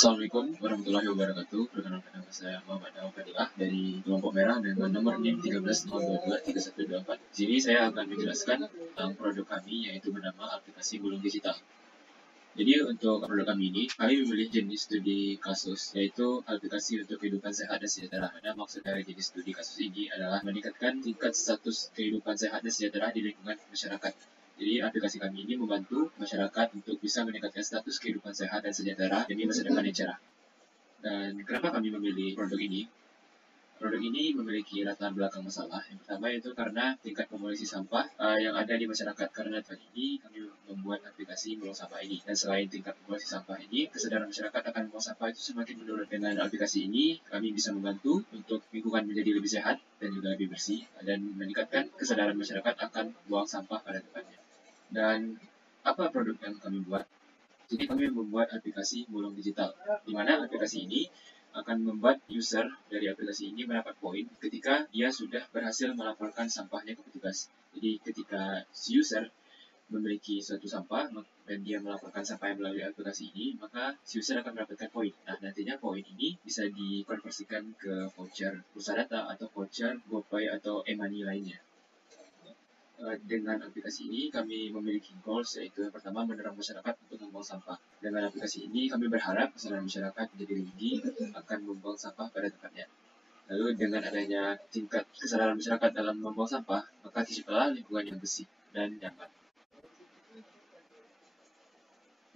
Assalamualaikum warahmatullahi wabarakatuh. Perkenalkan nama saya Muhammad Awfadilah dari kelompok merah dengan nomor NIM 1302231124. Di sini saya akan menjelaskan tentang produk kami yaitu bernama aplikasi Gulung Digital. Jadi untuk produk kami ini, kami memilih jenis studi kasus, yaitu aplikasi untuk kehidupan sehat dan sejahtera. Ada maksud dari jenis studi kasus ini adalah meningkatkan tingkat status kehidupan sehat dan sejahtera di lingkungan masyarakat. Jadi aplikasi kami ini membantu masyarakat untuk bisa meningkatkan status kehidupan sehat dan sejahtera demi masa depan yang cerah. Dan kenapa kami memilih produk ini? Produk ini memiliki latar belakang masalah. Yang pertama itu karena tingkat pemolusi sampah yang ada di masyarakat. Karena tahun ini kami membuat aplikasi membuang sampah ini. Dan selain tingkat pemolusi sampah ini, kesadaran masyarakat akan membuang sampah itu semakin menurun. Dengan aplikasi ini, kami bisa membantu untuk lingkungan menjadi lebih sehat dan juga lebih bersih. Dan meningkatkan kesadaran masyarakat akan membuang sampah pada tempatnya. Dan apa produk yang kami buat? Jadi kami membuat aplikasi Gulung Digital, di mana aplikasi ini akan membuat user dari aplikasi ini mendapat poin ketika dia sudah berhasil melaporkan sampahnya ke petugas. Jadi ketika si user memiliki suatu sampah dan dia melaporkan sampah melalui aplikasi ini, maka si user akan mendapatkan poin. Nah, nantinya poin ini bisa dikonversikan ke voucher pulsa data atau voucher GoPay atau e-money lainnya. Dengan aplikasi ini kami memiliki goals, yaitu yang pertama mendorong masyarakat untuk membuang sampah. Dengan aplikasi ini kami berharap kesadaran masyarakat menjadi tinggi akan membuang sampah pada tempatnya. Lalu dengan adanya tingkat kesadaran masyarakat dalam membuang sampah, maka terciptalah lingkungan yang bersih dan nyaman.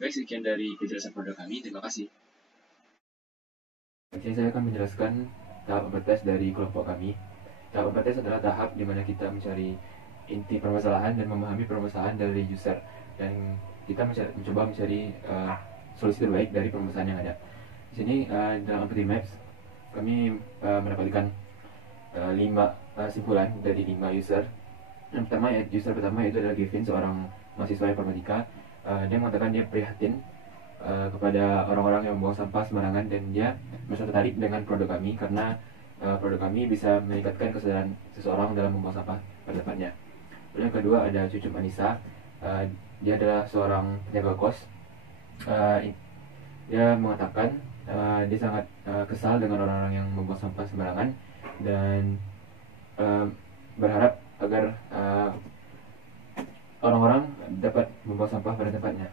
Baik, sekian dari penjelasan produk kami. Terima kasih. Di sini saya akan menjelaskan tahap bertes dari kelompok kami. Tahap bertes adalah tahap di mana kita mencari inti permasalahan dan memahami permasalahan dari user, dan kita mencoba mencari solusi terbaik dari permasalahan yang ada. Di sini dalam Empathy Maps kami mendapatkan 5 simpulan dari 5 user. Yang pertama, user pertama itu adalah Gavin, seorang mahasiswa informatika. Dia mengatakan dia prihatin kepada orang-orang yang membuang sampah sembarangan, dan dia merasa tertarik dengan produk kami karena produk kami bisa meningkatkan kesadaran seseorang dalam membuang sampah pada tempatnya. Lalu yang kedua ada Cucu Anissa. Dia adalah seorang penjaga kos. Uh, Dia mengatakan dia sangat kesal dengan orang-orang yang membuang sampah sembarangan, dan uh, berharap agar orang-orang dapat membuang sampah pada tempatnya.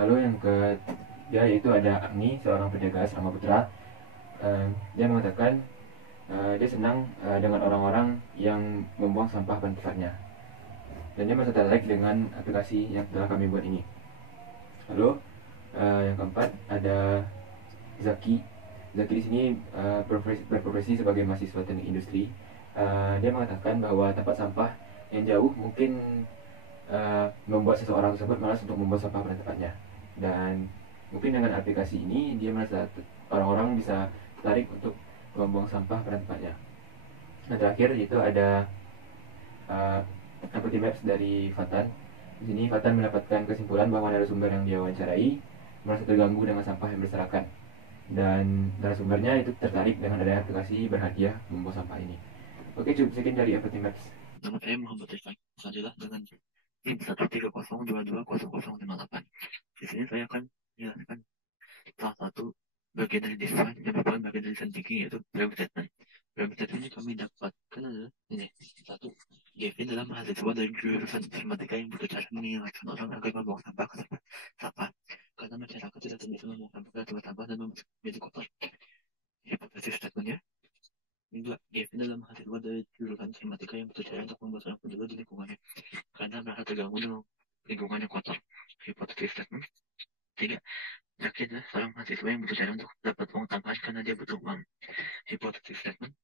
Lalu yang ketiga yaitu ada Agni, seorang penjaga asrama putra. Dia mengatakan dia senang dengan orang-orang yang membuang sampah pada tempatnya, dan dia merasa tertarik dengan aplikasi yang telah kami buat ini. Lalu yang keempat ada Zaki. Zaki di sini berprofesi sebagai mahasiswa teknik industri. Dia mengatakan bahwa tempat sampah yang jauh mungkin membuat seseorang tersebut malas untuk membuang sampah pada tempatnya, dan mungkin dengan aplikasi ini dia merasa orang-orang bisa tertarik untuk membuang sampah pada tempatnya. Nah, terakhir itu ada Empathy Maps dari Fatan. Di sini Fatan mendapatkan kesimpulan bahwa narasumber yang dia wawancarai merasa terganggu dengan sampah yang berserakan, dan narasumbernya itu tertarik dengan adanya aplikasi berhadiah membuang sampah ini. Oke, cukup sekian dari Empathy Maps. Nama saya Muhammad Rifan. Selanjutnya dengan NIM 130220058. Di sini saya akan menjelaskan salah satu bagian dari desain yang merupakan bagian dari desain thinking, yaitu problem statement. Problem statement ini kami dapatkan adalah ini. Satu, Gavin adalah mahasiswa dari jurusan informatika yang butuh cara mengingatkan orang agar membuang sampah ke tempat sampah, karena masyarakat tidak terbiasa membuang sampah ke tempat sampah dan menjadi kotor. Hipotesis statementnya. Enggak, Gavin adalah mahasiswa dari jurusan informatika yang butuh cara untuk membuat orang peduli di lingkungannya, karena merasa terganggu dengan lingkungannya kotor. Hipotesis statement. Tiga, Zaki adalah seorang mahasiswa yang butuh cara untuk dapat uang tambahan karena dia butuh uang. Hipotesis statement.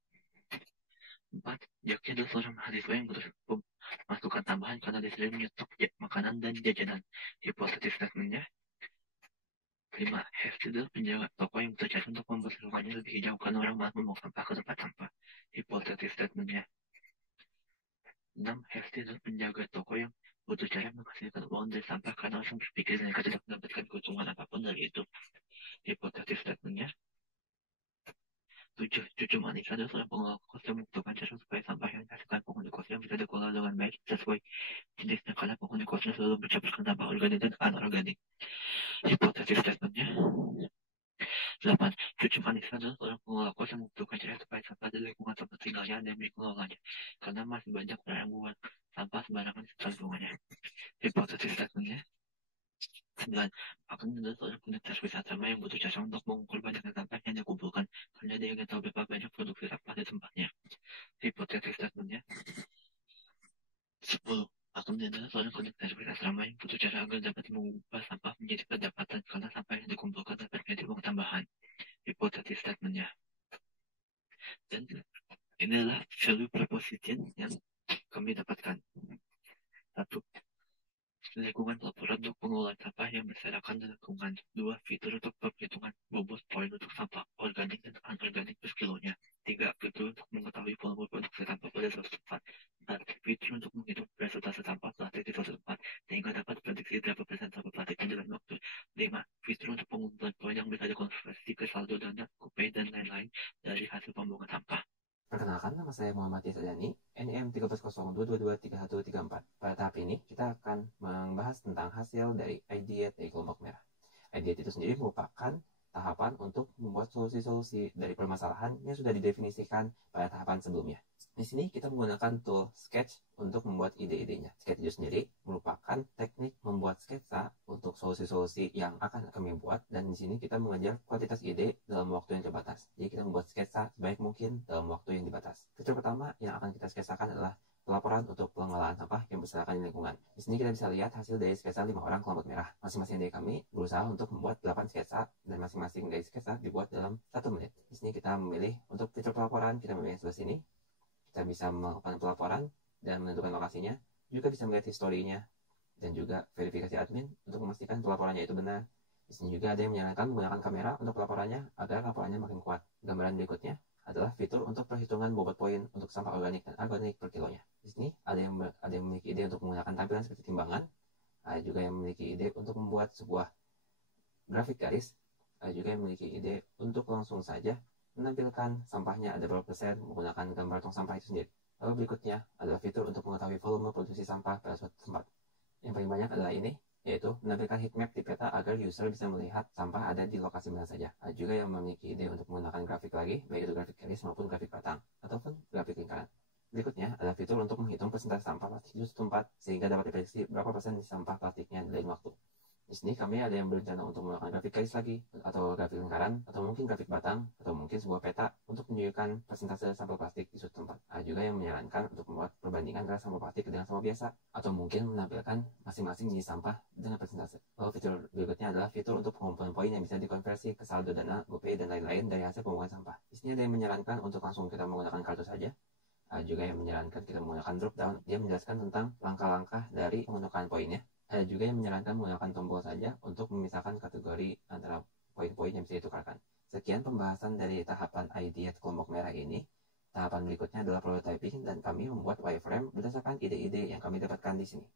4. Zaki adalah seorang mahasiswa yang butuh masukan tambahan karena dia sering menyetok makanan dan jajanan. Hipotesis statementnya. 5. Hefti adalah penjaga toko yang butuh cara untuk membuat lingkungannya lebih hijau karena orang malas membuang sampah ke tempat sampah. Hipotesis statementnya. 6. Hefti adalah penjaga toko yang butuh cara menghasilkan uang dari sampah karena langsung berpikir mereka tidak mendapatkan keuntungan apapun dari itu. Hipotesis statementnya. 7. Cucu Manika adalah seorang pengelola kos yang membutuhkan cara supaya sampah yang dihasilkan penghuni kosnya bisa dikelola dengan baik sesuai jenisnya karena penghuni kosnya selalu mencampurkan sampah organik dan anorganik. Hipotesis statementnya. 8. Cucu Vanessa adalah seorang pengelola kos yang membutuhkan cara supaya sampah dari lingkungan tempat tinggalnya dan milik pengelolanya, karena masih banyak orang yang membuat sampah sembarangan di sekitar lingkungannya. Hipotesis statementnya. 9. Akan adalah seorang peneliti wisata yang butuh jasa untuk mengukur banyaknya sampah yang dikumpulkan, karena dia ingin tahu berapa banyak produksi sampah di tempatnya. Hipotesis statementnya. 10. Akan adalah seorang konektor asrama yang butuh cara agar dapat mengubah sampah menjadi pendapatan karena sampah yang dikumpulkan dapat menjadi uang tambahan. Hipotesis statementnya. Dan ini adalah value proposition yang kami dapatkan. 1. Lingkungan pelaporan untuk pengelolaan sampah yang berserakan dan lingkungan. 2. Fitur untuk perhitungan bobot poin untuk sampah organik dan anorganik per kilonya. 3. Fitur untuk mengetahui volume produksi sampah pada suatu tempat. 4. Fitur untuk menghitung presentase sampah plastik di suatu tempat sehingga dapat prediksi berapa persen sampah plastik dalam waktu. 5. Fitur untuk pengumpulan poin yang bisa dikonversi ke saldo dana, GoPay, dan lain-lain dari hasil pembuangan sampah. Perkenalkan, nama saya Muhammad Yasdani, NIM 1302223134. Pada tahap ini, kita akan membahas tentang hasil dari IDIAT dari kelompok merah. IDIAT itu sendiri merupakan tahapan untuk membuat solusi-solusi dari permasalahan yang sudah didefinisikan pada tahapan sebelumnya. Di sini kita menggunakan tool Sketch untuk membuat ide-idenya. Sketch itu sendiri merupakan teknik membuat sketsa untuk solusi-solusi yang akan kami buat, dan di sini kita mengejar kuantitas ide dalam waktu yang terbatas. Jadi kita membuat sketsa sebaik mungkin dalam waktu yang dibatas. Fitur pertama yang akan kita sketsakan adalah pelaporan untuk pengelolaan sampah yang berserakan di lingkungan. Di sini kita bisa lihat hasil dari sketsa 5 orang kelompok merah. Masing-masing dari kami berusaha untuk membuat 8 sketsa, dan masing-masing dari sketsa dibuat dalam 1 menit. Di sini kita memilih untuk fitur pelaporan, kita memilih sebelah sini. Kita bisa melakukan pelaporan dan menentukan lokasinya, juga bisa melihat historinya, dan juga verifikasi admin untuk memastikan pelaporannya itu benar. Di sini juga ada yang menyarankan menggunakan kamera untuk pelaporannya agar laporannya makin kuat. Gambaran berikutnya adalah fitur untuk perhitungan bobot poin untuk sampah organik dan anorganik per kilonya. Di sini ada yang memiliki ide untuk menggunakan tampilan seperti timbangan, ada juga yang memiliki ide untuk membuat sebuah grafik garis, ada juga yang memiliki ide untuk langsung saja menampilkan sampahnya ada berapa persen menggunakan gambar tong sampah itu sendiri. Lalu berikutnya adalah fitur untuk mengetahui volume produksi sampah pada suatu tempat. Yang paling banyak adalah ini, yaitu menampilkan heatmap di peta agar user bisa melihat sampah ada di lokasi mana saja. Ada juga yang memiliki ide untuk menggunakan grafik lagi, baik itu grafik garis maupun grafik batang, ataupun grafik lingkaran. Berikutnya adalah fitur untuk menghitung persentase sampah plastik di suatu tempat, sehingga dapat diprediksi berapa persen sampah plastiknya di lain waktu. Di sini kami ada yang berencana untuk menggunakan grafik garis lagi, atau grafik lingkaran, atau mungkin grafik batang, atau mungkin sebuah peta untuk menunjukkan persentase sampah plastik di suatu tempat. Ada juga yang menyarankan untuk membuat perbandingan antara sampah plastik dengan sampah biasa, atau mungkin menampilkan masing-masing jenis sampah dengan persentase. Lalu fitur berikutnya adalah fitur untuk pengumpulan poin yang bisa dikonversi ke saldo dana, GoPay, dan lain-lain dari hasil pembuangan sampah. Di sini ada yang menyarankan untuk langsung kita menggunakan kartu saja. Ada juga yang menyarankan kita menggunakan drop down. Dia menjelaskan tentang langkah-langkah dari penggunaan poinnya. Ada juga yang menyarankan menggunakan tombol saja untuk memisahkan kategori antara poin-poin yang bisa ditukarkan. Sekian pembahasan dari tahapan IDIAT kelompok merah ini. Tahapan berikutnya adalah prototyping, dan kami membuat wireframe berdasarkan ide-ide yang kami dapatkan di sini.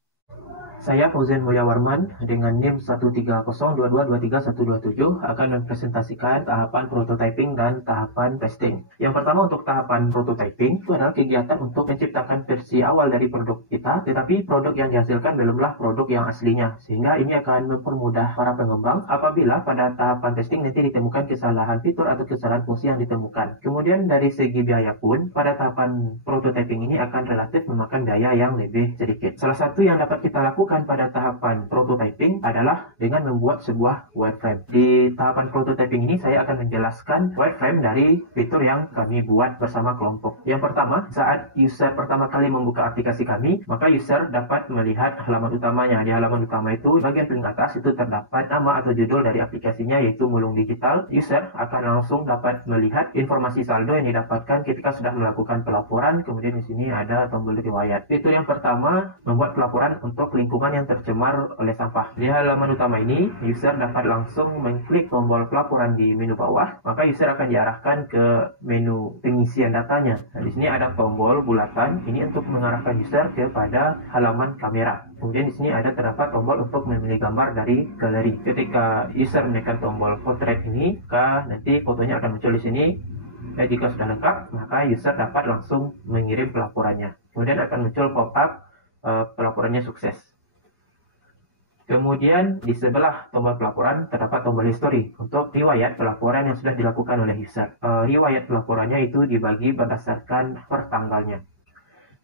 Saya Fauzan Mulyawarman dengan NIM 130223127 akan mempresentasikan tahapan prototyping dan tahapan testing. Yang pertama, untuk tahapan prototyping itu adalah kegiatan untuk menciptakan versi awal dari produk kita, tetapi produk yang dihasilkan belumlah produk yang aslinya, sehingga ini akan mempermudah para pengembang apabila pada tahapan testing nanti ditemukan kesalahan fitur atau kesalahan fungsi yang ditemukan. Kemudian dari segi biaya pun, pada tahapan prototyping ini akan relatif memakan biaya yang lebih sedikit. Salah satu yang dapat kita lakukan pada tahapan prototyping adalah dengan membuat sebuah wireframe. Di tahapan prototyping ini saya akan menjelaskan wireframe dari fitur yang kami buat bersama kelompok. Yang pertama, saat user pertama kali membuka aplikasi kami, maka user dapat melihat halaman utamanya. Di halaman utama itu, bagian paling atas itu terdapat nama atau judul dari aplikasinya, yaitu Mulung Digital. User akan langsung dapat melihat informasi saldo yang didapatkan ketika sudah melakukan pelaporan. Kemudian di sini ada tombol riwayat. Fitur yang pertama, membuat pelaporan untuk lingkungan yang tercemar oleh sampah. Di halaman utama ini, user dapat langsung mengklik tombol pelaporan di menu bawah, maka user akan diarahkan ke menu pengisian datanya. Nah, di sini ada tombol bulatan, ini untuk mengarahkan user kepada halaman kamera. Kemudian di sini ada terdapat tombol untuk memilih gambar dari galeri. Ketika user menekan tombol potret ini, maka nanti fotonya akan muncul di sini. Dan jika sudah lengkap, maka user dapat langsung mengirim pelaporannya. Kemudian akan muncul pop-up pelaporannya sukses. Kemudian di sebelah tombol pelaporan terdapat tombol history untuk riwayat pelaporan yang sudah dilakukan oleh user. Riwayat pelaporannya itu dibagi berdasarkan per tanggalnya.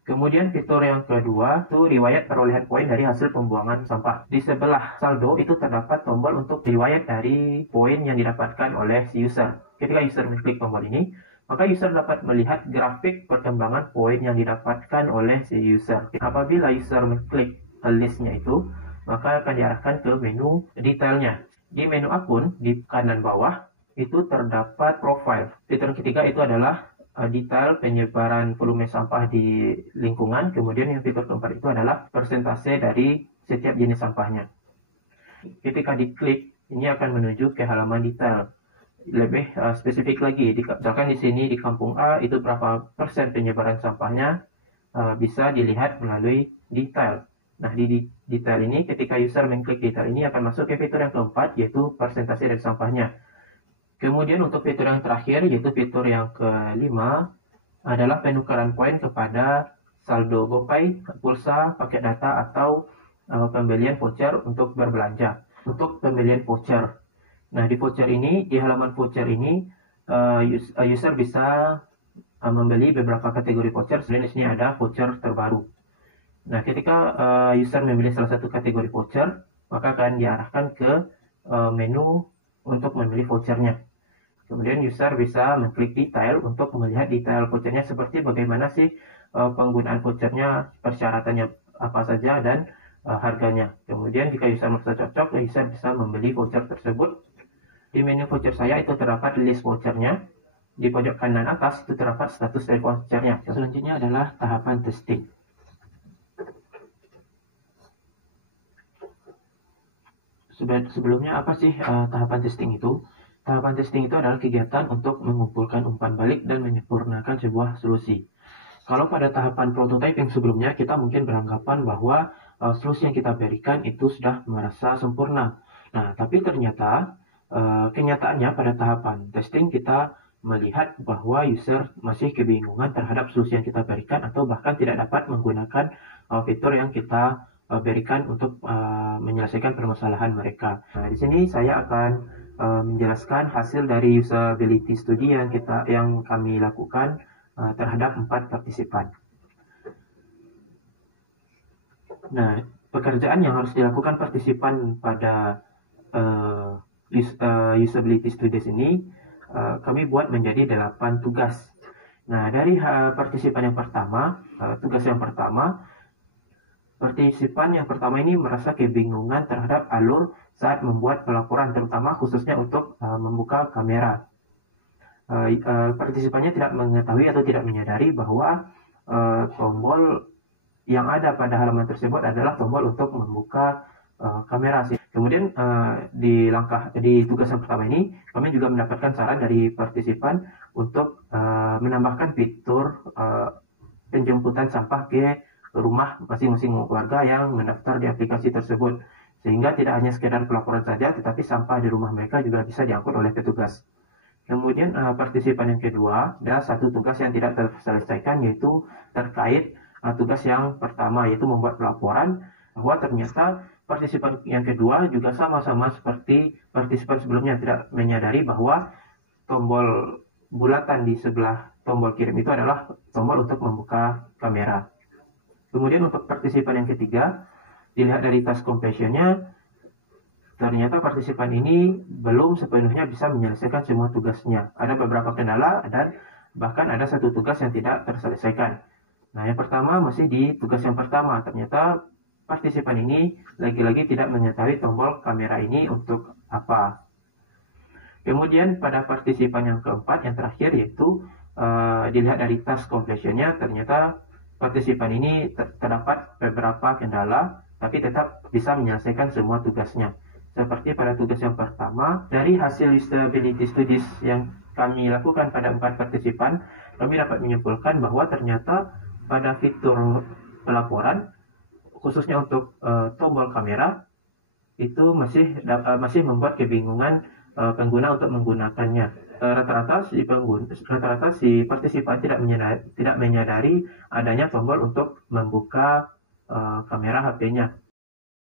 Kemudian fitur yang kedua itu riwayat perolehan poin dari hasil pembuangan sampah. Di sebelah saldo itu terdapat tombol untuk riwayat dari poin yang didapatkan oleh si user. Ketika user mengklik tombol ini, maka user dapat melihat grafik perkembangan poin yang didapatkan oleh si user. Apabila user mengklik listnya itu, maka akan diarahkan ke menu detailnya. Di menu akun, di kanan bawah, itu terdapat profile. Fitur ketiga itu adalah detail penyebaran volume sampah di lingkungan. Kemudian yang fitur keempat itu adalah persentase dari setiap jenis sampahnya. Ketika diklik, ini akan menuju ke halaman detail. Lebih spesifik lagi, misalkan di sini di kampung A itu berapa persen penyebaran sampahnya bisa dilihat melalui detail. Nah, di detail ini, ketika user mengklik detail ini akan masuk ke fitur yang keempat, yaitu persentase dari sampahnya. Kemudian untuk fitur yang terakhir, yaitu fitur yang kelima, adalah penukaran poin kepada saldo GoPay, pulsa, paket data, atau pembelian voucher untuk berbelanja. Untuk pembelian voucher. Nah, di voucher ini, di halaman voucher ini, user bisa membeli beberapa kategori voucher. Selain di sini ada voucher terbaru. Nah, ketika user memilih salah satu kategori voucher, maka akan diarahkan ke menu untuk memilih vouchernya. Kemudian user bisa mengklik detail untuk melihat detail vouchernya seperti bagaimana sih penggunaan vouchernya, persyaratannya apa saja, dan harganya. Kemudian jika user merasa cocok, user bisa membeli voucher tersebut. Di menu voucher saya itu terdapat list vouchernya. Di pojok kanan atas itu terdapat status dari vouchernya. Selanjutnya adalah tahapan testing. Sebelumnya apa sih tahapan testing itu? Tahapan testing itu adalah kegiatan untuk mengumpulkan umpan balik dan menyempurnakan sebuah solusi. Kalau pada tahapan prototyping sebelumnya, kita mungkin beranggapan bahwa solusi yang kita berikan itu sudah merasa sempurna. Nah, tapi ternyata kenyataannya pada tahapan testing kita melihat bahwa user masih kebingungan terhadap solusi yang kita berikan atau bahkan tidak dapat menggunakan fitur yang kita berikan untuk menyelesaikan permasalahan mereka. Nah, di sini saya akan menjelaskan hasil dari usability study yang kami lakukan terhadap 4 partisipan. Nah, pekerjaan yang harus dilakukan partisipan pada usability studies ini kami buat menjadi 8 tugas. Nah, dari partisipan yang pertama, tugas yang pertama, partisipan yang pertama ini merasa kebingungan terhadap alur saat membuat pelaporan, terutama khususnya untuk membuka kamera. Partisipannya tidak mengetahui atau tidak menyadari bahwa tombol yang ada pada halaman tersebut adalah tombol untuk membuka kamera. Kemudian di tugas yang pertama ini, kami juga mendapatkan saran dari partisipan untuk menambahkan fitur penjemputan sampah ke rumah masing-masing warga yang mendaftar di aplikasi tersebut, sehingga tidak hanya sekedar pelaporan saja, tetapi sampah di rumah mereka juga bisa diangkut oleh petugas. Kemudian partisipan yang kedua, ada satu tugas yang tidak terselesaikan, yaitu terkait tugas yang pertama, yaitu membuat pelaporan, bahwa ternyata partisipan yang kedua juga sama-sama seperti partisipan sebelumnya, tidak menyadari bahwa tombol bulatan di sebelah tombol kirim itu adalah tombol untuk membuka kamera. Kemudian untuk partisipan yang ketiga, dilihat dari task completion-nya, ternyata partisipan ini belum sepenuhnya bisa menyelesaikan semua tugasnya. Ada beberapa kendala dan bahkan ada satu tugas yang tidak terselesaikan. Nah, yang pertama masih di tugas yang pertama. Ternyata partisipan ini lagi-lagi tidak mengetahui tombol kamera ini untuk apa. Kemudian pada partisipan yang keempat, yang terakhir, yaitu dilihat dari task completion-nya, ternyata partisipan ini terdapat beberapa kendala, tapi tetap bisa menyelesaikan semua tugasnya. Seperti pada tugas yang pertama, dari hasil usability studies yang kami lakukan pada 4 partisipan, kami dapat menyimpulkan bahwa ternyata pada fitur pelaporan, khususnya untuk tombol kamera, itu masih membuat kebingungan pengguna untuk menggunakannya. Rata-rata si partisipan tidak menyadari adanya tombol untuk membuka kamera HP-nya.